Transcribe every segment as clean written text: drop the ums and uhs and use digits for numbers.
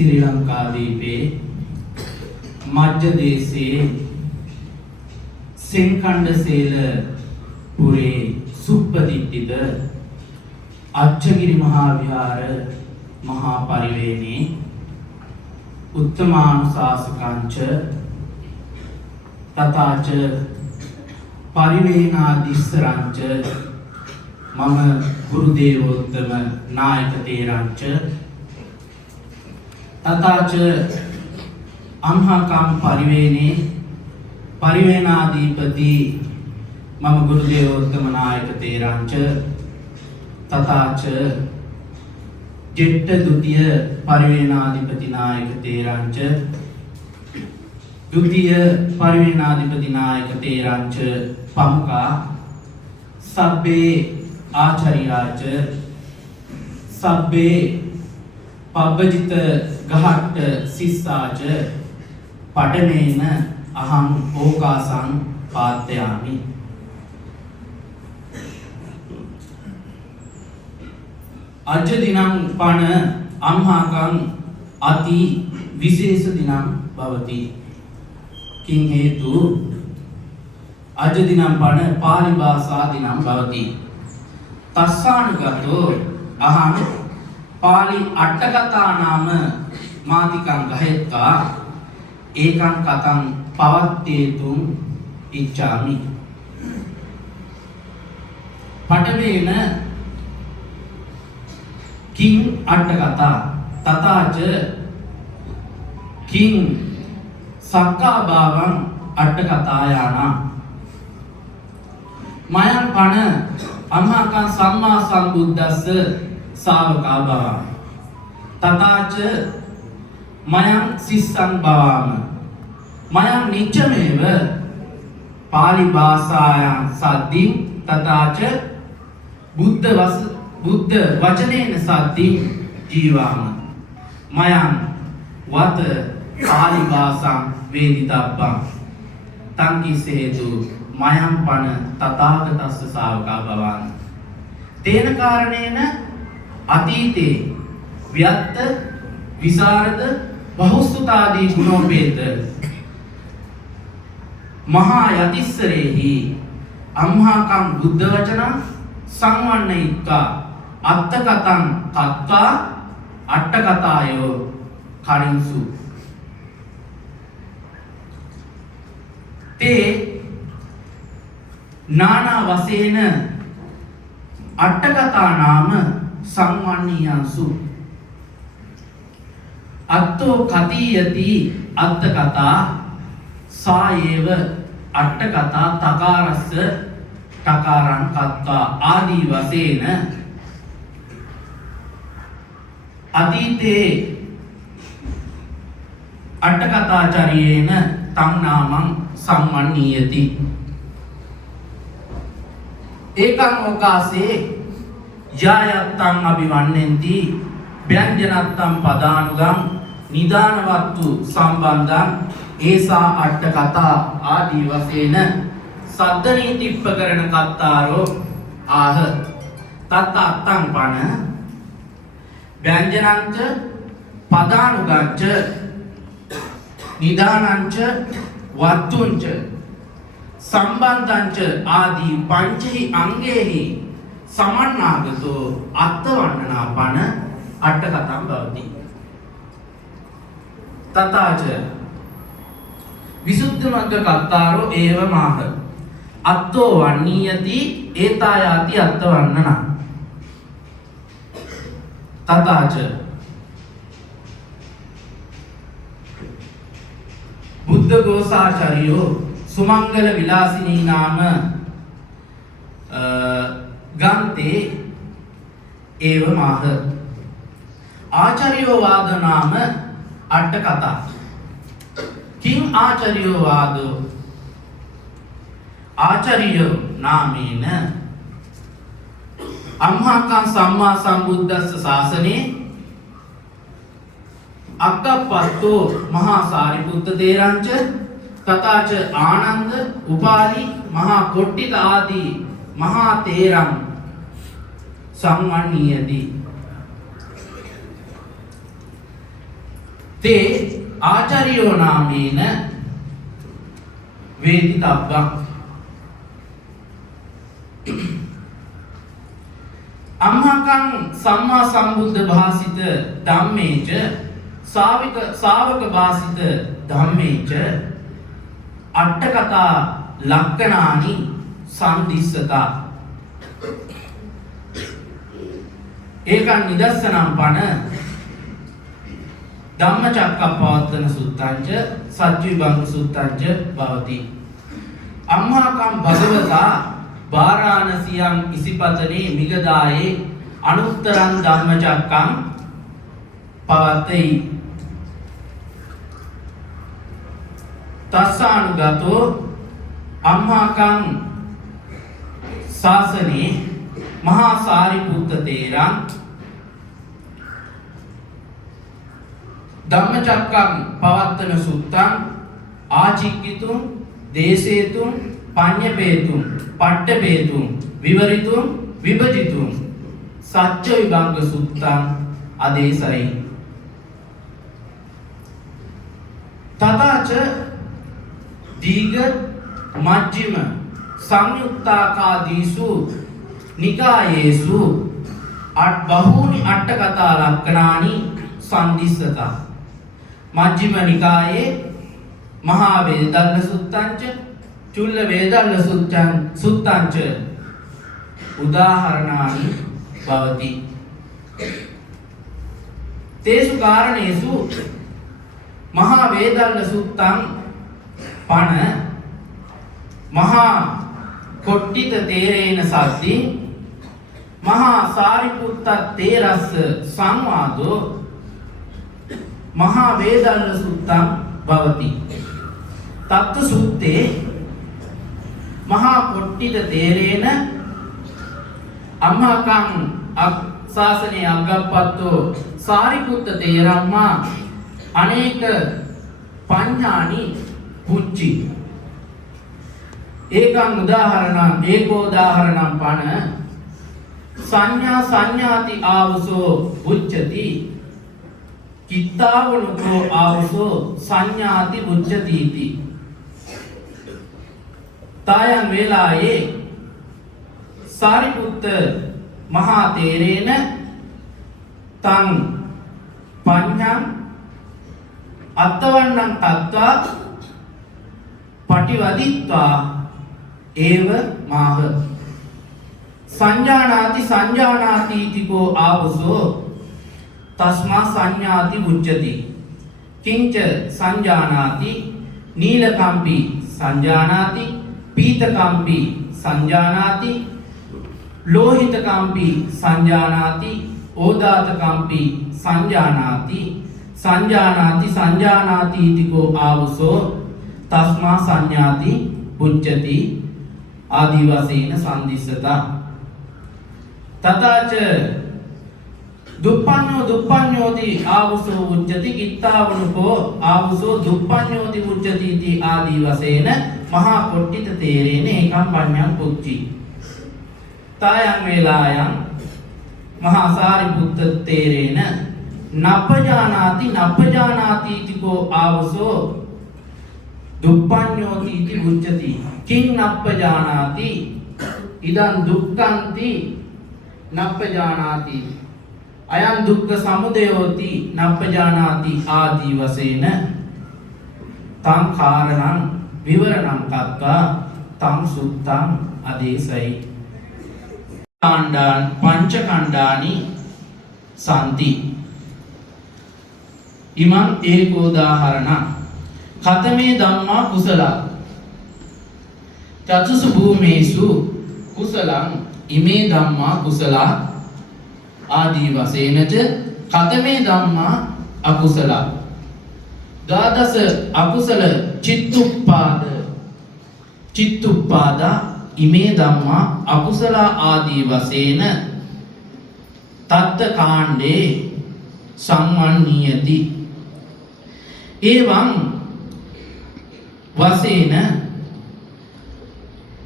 ශ්‍රී ලංකාදීපේ මධ්‍ය දේශයේ සෙන්කණ්ඩසේල පුරේ සුප්පදිට්ඨිත අච්චගිරි මහා විහාර මහා පරිවේනේ උත්තමානුශාසකංච තථාච පරිවේනාදිස්සරංච මම ගුරු දේවෝත්තම නායක තේරංච තථාච අම්හාකම් පරිවේනේ පරිවේනාධිපති මම ගුරු දේවෝත්තම නායක තේරංච තථාච ජෙට්ට ဒုတိ ය පරිවේනාධිපති නායක තේරංච ဒုတိ ය පරිවේනාධිපති නායක තේරංච පමුකා සබ්බේ ආචාර්යාච සබ්බේ පබ්බජිත ගහට්ට සිස්සාච පඨමේන අහං ඕකාසං පාත්‍යාමි. අජ්ජ දිනං පන අම්හාකං අති විශේෂ දිනං භවති. කිං හේතු අජ්ජ දිනං පන පාලි භාෂා දිනං භවති. තස්සානුගතෝ අහං පාලි අට්ඨකථා නාම මාතිකං ගහෙත්වා ඒකං කතං පවත්තේතුං ඉච්ඡාමි. පඨමේන කිං අට්ඨකථා තථාච කිං සක්කාභාවං අට්ඨකථායාන මයං පන අම්හාකං සම්මා සම්බුද්දස්ස ශාවකා භව තථාච මයං සිස්සං භවාම මයං නිච්චමේව පාලි භාෂායං සද්දින් තථාච බුද්ධ වචනේන සද්දින් ජීවාම මයං වත පාලි භාෂාං වේදිතබ්බං තං කිසේතු මයං පන තථාගතස්ස ශාවකා භවං තේන කාරණේන අතීතේ ව්‍යත්ත විසරද බහුස්තුතාදී ගුණෝපේත මහා යතිස්සරේහි අම්හාකම් බුද්ධ වචනං සංවන්නයිත්වා අත්තකතං කත්වා අට්ඨකථායෝ කරින්සු තේ නානා වශයෙන් අට්ඨකථා නාම සංවන්නීයන්සු අත්තෝ කතියති අත්තකථා සායේව අට්ඨකථා තකාරස්ස තකාරං කත්වා ආදී වශයෙන් අතීතේ අට්ඨකථාචාර්යේන තං නාමං සම්මන්නීයති ඒකං ඕකාසේ යායත්තං අභිවන්නේන්ති ව්‍යංජනත්තං පදානුගං නිදානවත්තු සම්බන්ධං ඒසා අට්ඨකථා ආදී වශයෙන් සද්දනීතිප්පකරණ කත්තාරෝ ආහ තත් අත්තං පන ව්‍යංජනංච පදානුගංච නිදානංච වත්තුංච සම්බන්ධංච ආදී පංචහි අංගේහි සමන්නාගතෝ අත්තවන්නනා පන අට්ඨකථං භවති. තථාච විසුද්ධි මග්ග කත්තාරෝ ඒව මාහ අත්තෝ වන්නීයති ඒතායාති අත්තවන්නනා තථාච බුද්ධ ගෝසාචාර්යෝ සුමංගල විලාසිනී නාම ගන්තේ ඒව මාහ ආචාර්යෝ වාද නාම අට්ඨකථා කිං ආචාර්යෝ වාදෝ ආචාර්යෝ නාමේන අම්හාකං සම්මා සම්බුද්දස්ස ශාසනේ අක්කප්පත්තෝ මහා සාරිපුත්ත තේරංච තථාච ආනන්ද උපාලි මහා කොට්ටිත ආදී මහා තේරං සංවන්නීයති ते आचार्यो नामेन वेदितव्यम् अम्मकं सम्मा संबुद्ध भासित धम्मेच सावक भासित धम्मेच अट्टकथा लक्कणानि संदिස්සता ඒකන් නිදර්ශනම් පන ධම්මචක්කප්පවත්තන සුත්තංච සච්චිවිභංග සුත්තංච භවති අම්මාකම් භගවතා වාරාණසියං ඉසිපතනේ මිගදායේ අනුත්තරං ධම්මචක්කං පවත්තයි තස්සානුගතෝ අම්මාකං ශාසනේ මහා සාරිපුත්ත තේරං ධම්මචක්කං පවත්තන සුත්තං ආචික්කිතුං දේශේතුං පඤ්ඤපේතුං පට්ඨපේතුං විවරිතුං විභජිතුං සච්ච විභංග සුත්තං ආදේශයි තථාච දීඝ මජ්ක්‍ධිම සංයුක්තාකාදීසු නිකායේසු බහූනි අට්ඨකථා ලක්ඛණානි සංදිස්සතා මජ්ක්‍ධිම නිකායේ මහා වේදල්ල සුත්තංච චුල්ල වේදල්ල සුත්තංච උදාහරණානි භවති තේසු කාරණේසු මහා වේදල්ල සුත්තං පන මහා කොට්ටිත තේරේන සද්දි මහා සාරිපුත්ත තේරස්ස සංවාදෝ මහා වේදල්ල සුත්තං භවති තත්ත සුත්තේ මහා කොට්ටිත තේරේන අම්මාකං ශාසනේ අග්ගප්පත්තෝ සාරිපුත්ත තේරම්මා අනේක පඤ්ඤානි පුච්චි ඒකං උදාහරණං ඒකෝදාහරණං පන සංඥා සංඥාති ආවසෝ උච්චති කිත්තාවනුකෝ ආවසෝ සංඥාති උච්චති इति තායන් වේලායේ සාරිපුත්ත මහා තේරේන තං පඤ්ඤං අත්තවන්නං තත්වා පටිවදිත්වා ඒව මාහ සංජානාති සංජානාති इतिको ආවසෝ තස්මා සංඥාති උච්චති කිංච සංජානාති නීලකම්පි සංජානාති පීතකම්පි සංජානාති ලෝහිතකම්පි සංජානාති ඕදාතකම්පි සංජානාති සංජානාති සංජානාති इतिको ආවසෝ තස්මා සංඥාති උච්චති ආදි වශයෙන් සංදිස්සතා තථාච දුප්පඤ්ඤෝ දුප්පඤ්ඤෝති ආවසෝ උච්චති කිත්තාවනුකෝ ආවසෝ දුප්පඤ්ඤෝති උච්චති इति ආදි වශයෙන් මහා කොට්ටිත තේරේන ඒකම් පඤ්ඤං පුච්චි තායන් වේලායන් මහා සාරිපුත්ත තේරේන නප්පජානාති නප්පජානාති इतिको ආවසෝ දුප්පඤ්ඤෝති इति උච්චති කිං නප්පජානාති ඉදං දුක්ඛන්ති නප්පජානාති අයං දුක්ඛ සමුදයෝති නප්පජානාති ආදි වශයෙන් තං කාරණං විවරණං කତ୍වා තං සුත්තං ආදේශයි කාණ්ඩාන් පංච කණ්ඩානි සම්ති ඉමං ඒකෝදාහරණ කතමේ ධම්මා කුසල චතුසු භූමේසු කුසලං ඉමේ ධම්මා කුසල ආදී වශයෙන්ච කතමේ ධම්මා අකුසල ද්වාදස අකුසල චිත්තුප්පාද ඉමේ ධම්මා අකුසල ආදී වශයෙන් තත්ත කාණ්ඩේ සම්මන්නීයති එවං වශයෙන්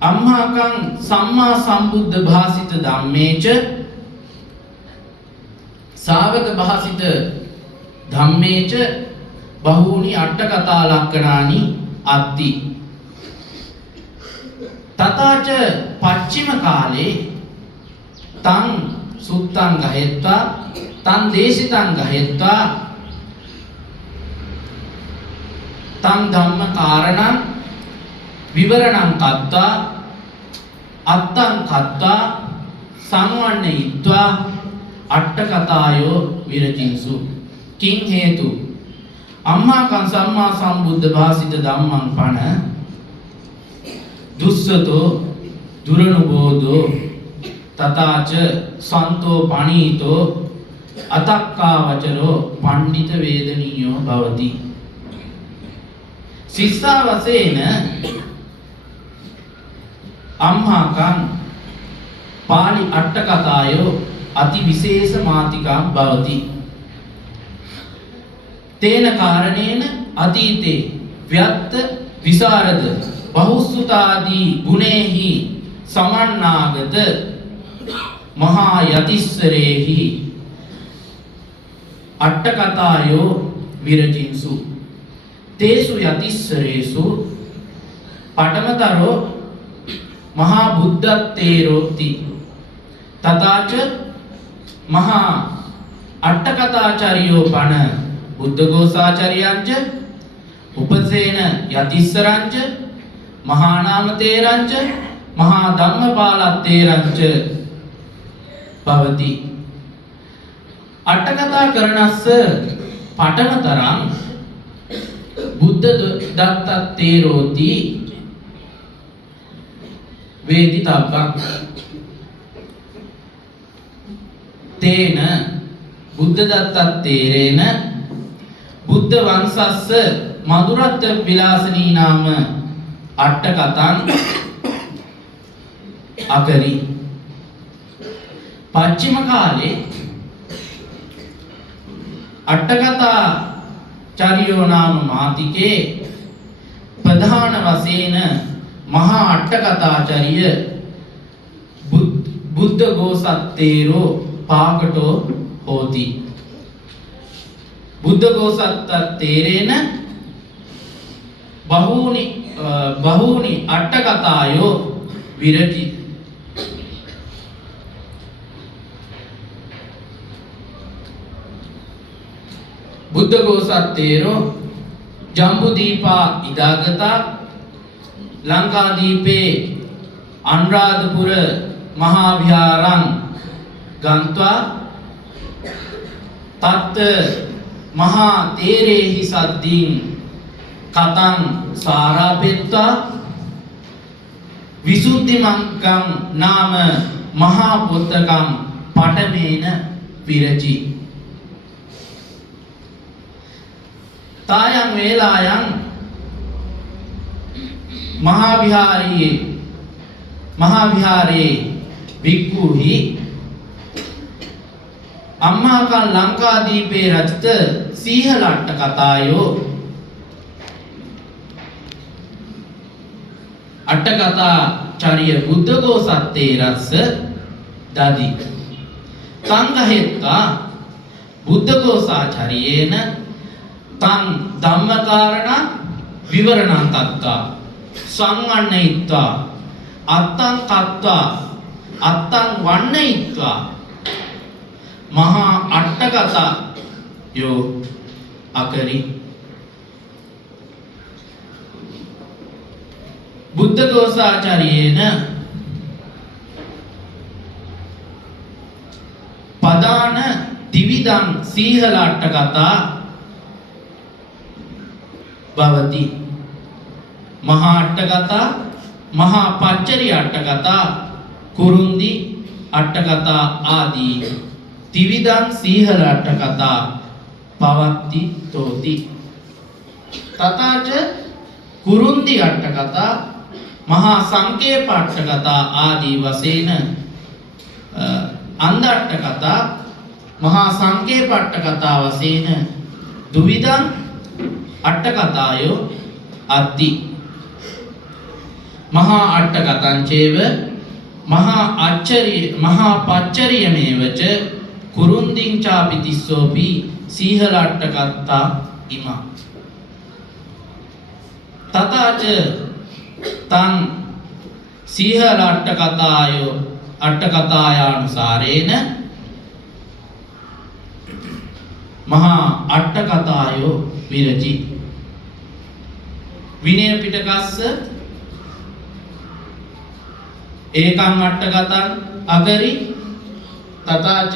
අම්මාකං සම්මා සම්බුද්ධ භාසිත ධම්මේච ශාවක භාසිත ධම්මේච බහූනි අට්ඨකථා ලක්ඛණානි අත්ති තථාච පච්චිම කාලේ තං සුත්තං ගහෙත්වා තං දේශිතං ගහෙත්වා තං ධම්ම කාරණං විවරණං කତ୍වා අත්තං කତ୍වා සංවන්නයිත්වා අට්ඨකථායෝ විරචින්සු කිං හේතු අම්මාකං සම්මා සම්බුද්ධ භාසිත ධම්මං පණ දුස්සතෝ දුරනුබෝධෝ තථාච සන්තෝ පණීතෝ අතක්කා වචරෝ පණ්ඩිත වේදනීයෝ භවති සිස්සා වශයෙන් අම්මාකං පාලි අට්ඨකථායෝ අති විශේෂ මාතිකං භවති තේන කාරණේන අතීතේ ව්‍යත්ත විසරද බහුසුතාදී ගුණේහි සමන්නාගත මහා යතිස්සරේහි අට්ඨකථායෝ විරචින්සු තේසු යතිස්සරේසු පඨමතරෝ මහා බුද්ධත්තේරෝති තථාච මහා අට්ඨකථාචාර්යෝ පණ බුද්ධඝෝසාචාර්යංච උපසේන යතිස්සරංච මහා නාමතේරංච මහා ධම්මපාලත්තේරංච භවති අට්ඨකථා කරණස්ස පඨමතරං බුද්ධ දත්තත්තේරෝති වේදිතබ්බං තේන බුද්ධ දත්තත්තේරේන බුද්ධ වංශස්ස මధుරත් විලාසනී නාම අට්ඨකථං අකරි පච්චිම කාලේ අට්ඨකථා චාරියෝ නාම මාතිකේ ප්‍රධාන වශයෙන් මහා අට්ඨකථාචාර්ය බුද්ධඝෝසත්තේරෝ පාකටෝ හෝති බුද්ධඝෝසත්තේරේන බහූනි අට්ඨකථායෝ විරචි බුද්ධඝෝසත්තේරෝ ජම්බුදීපා ඉදාගතා ලංකාදීපේ අනුරාධපුර මහා විහාරං ගන්්වා තත් මහා තේරේහි සද්දීන් කතං සාරාපෙත්තා විසුද්ධිමංකං නාම මහා පුත්තකං පඨමේන විරචි තායං වේලායන් මහා විහාරේ වික්ඛුහි අම්මාකං ලංකාදීපේ රචිත සීහල අට්ඨකථායෝ අට්ඨකථාචාර්ය බුද්ධඝෝසත්තේරස්ස දදි සංඝහෙත්තා බුද්ධඝෝසාචාර්යේන තං ධම්මකාරණ විවරණං තත්තා සංවන්නයිත්වා අත්තං කତ୍වා අත්තං වන්නයිත්වා මහා අට්ඨකථායෝ අකරි බුද්ධඝෝසාචාර්යේන පදාන ත්‍රිවිධං සීහල අට්ඨකථා භවති මහා අට්ඨකථා මහා පච්චරි අට්ඨකථා කුරුන්දි අට්ඨකථා ආදී ත්‍රිවිධං සීහල අට්ඨකථා පවත්ති තෝති තථාච කුරුන්දි අට්ඨකථා මහා සංකේප අට්ඨකථා ආදී වශයෙන් අන්ධ අට්ඨකථා මහා සංකේප අට්ඨකථා වශයෙන් දුවිධං අට්ඨකථායෝ අත්ති මහා අට්ඨකථං චේව මහා පච්චරියමේවච කුරුන්දිං චාපි තිස්සෝපි සීහල අට්ඨකථා ඉමා තථාච තං සීහල අට්ඨකථායානුසාරේන මහා අට්ඨකථායෝ විරචි විනය පිටකස්ස ඒකං අට්ඨකථං අගරි තථාච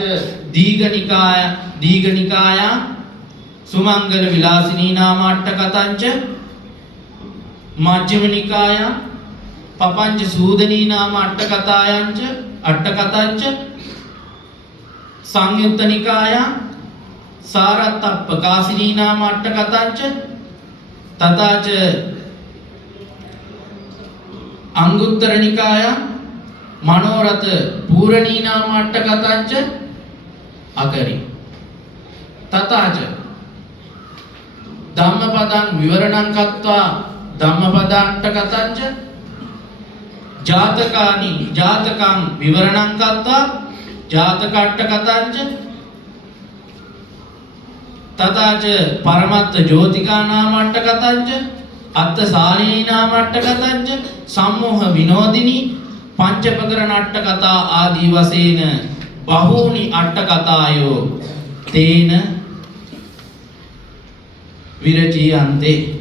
දීඝනිකාය සුමංගල විලාසිනී නාම අට්ඨකථංච මජ්ක්‍ධිම නිකාය පපංච සූදනී නාම අට්ඨකථංච සංයුත්ත නිකාය සාරත්තප්පකාසිනී නාම අට්ඨකථංච තථාච අංගුත්තර නිකාය මනෝරථ පූරණී නාම අට්ඨකථංච අකරි තථාච ධම්මපදං විවරණං කତ୍වා ධම්මපදාට්ඨකථංච ජාතකං විවරණං කତ୍වා ජාතකාට්ඨකථංච තථාච පරමත්ත ජෝතිකා නාම අට්ඨකථංච අත්ථ සාලිනී නාම අට්ඨකථංච සම්මෝහ විනෝදිනී පංචපකරණ අට්ඨකථා ආදී වශයෙන් බහූනි අට්ඨකථායෝ තේන විරචියන්තේ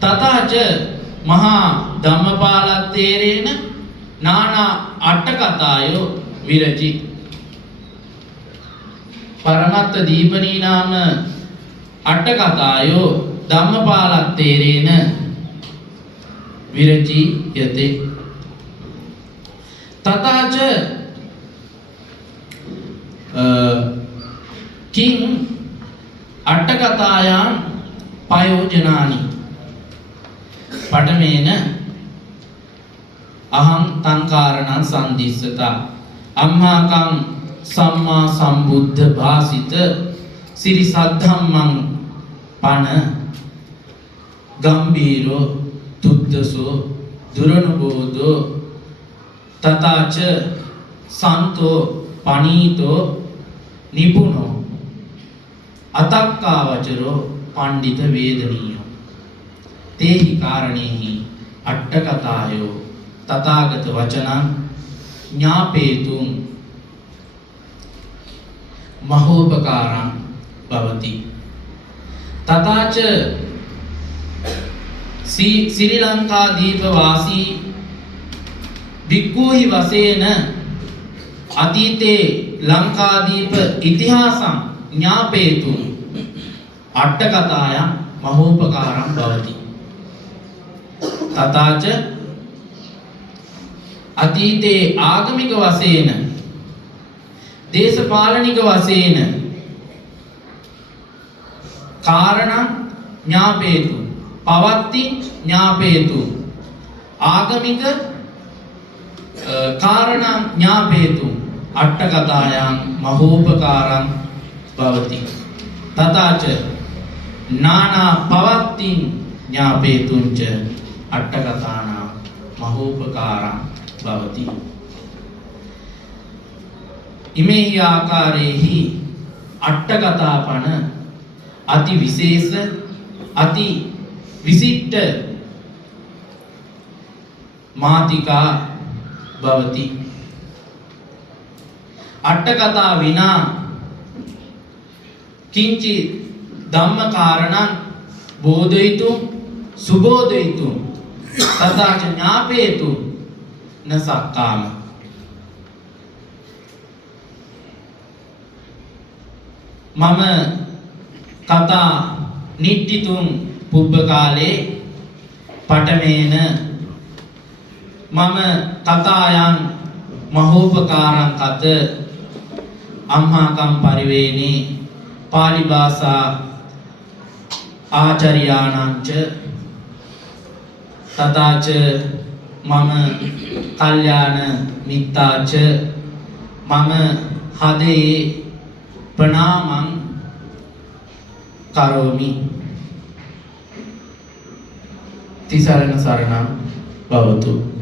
තථාච මහා ධම්මපාලත්තේරේන නානා අට්ඨකථායෝ විරචි පරමත්ත දීපනී නාම අට්ඨකථායෝ ධම්මපාලත්තේරේන විරචි යතේ තථාච කිං අට්ඨකථායන් පයෝජනානි පඨමේන අහං තං කාරණං සම්දිස්සතා අම්මාකං සම්මා සම්බුද්ධ භාසිත සිරි සද්ධම්මං පන ගම්බීරෝ තුද්දසෝ දුරනුබෝධෝ තථාච සන්තෝ පනීතෝ නිපුනෝ අතක්කාවචරෝ පණ්ඩිත වේදනීයෝ තේහි කාරණේහි අට්ඨකථායෝ තථාගත වචනං ඥාපේතුං මහෝපකාරං භවති තථාච ශ්‍රී ලංකා දීප වාසී භික්ඛූහි වශයෙන් අතීතේ ලංකාදීප ඉතිහාසං ඥාපේතුං අට්ඨකථායං මහෝපකාරං භවති තථාච අතීතේ ආගමික වශයෙන් දේශපාලනික වශයෙන් කාරණා ඥාපේතු පවත්ති ඥාපේතු ආගමික කාරණා ඥාපේතු අට්ඨකථායං මහෝපකාරං භවති තථාච නානා පවත්ති ඥාපේතුංච අට්ඨකථානා මහෝපකාරං භවති ඉමේහි ආකාරේහි අට්ඨකථාපන අති විශේෂ අති විසිට්ඨ මාතිකා භවති අට්ඨකථා විනා කිංචි ධම්මකාරණං බෝධයිතුම් සුබෝධයිතුම් තථාච ඥාපේතු න සක්කාම මම කතා නිට්ටිතුම් පුබ්බ කාලේ පඨමේන මම කතායන් මහෝපකාරං කත අම්මාකම් පරිවේනේ පාලි භාෂා ආචාර්යාණංච තථාච මම කල්යාණ මිත්තාච මම හදේ ප්‍රණාමං කරෝමි තිසරණ සරණං භවතු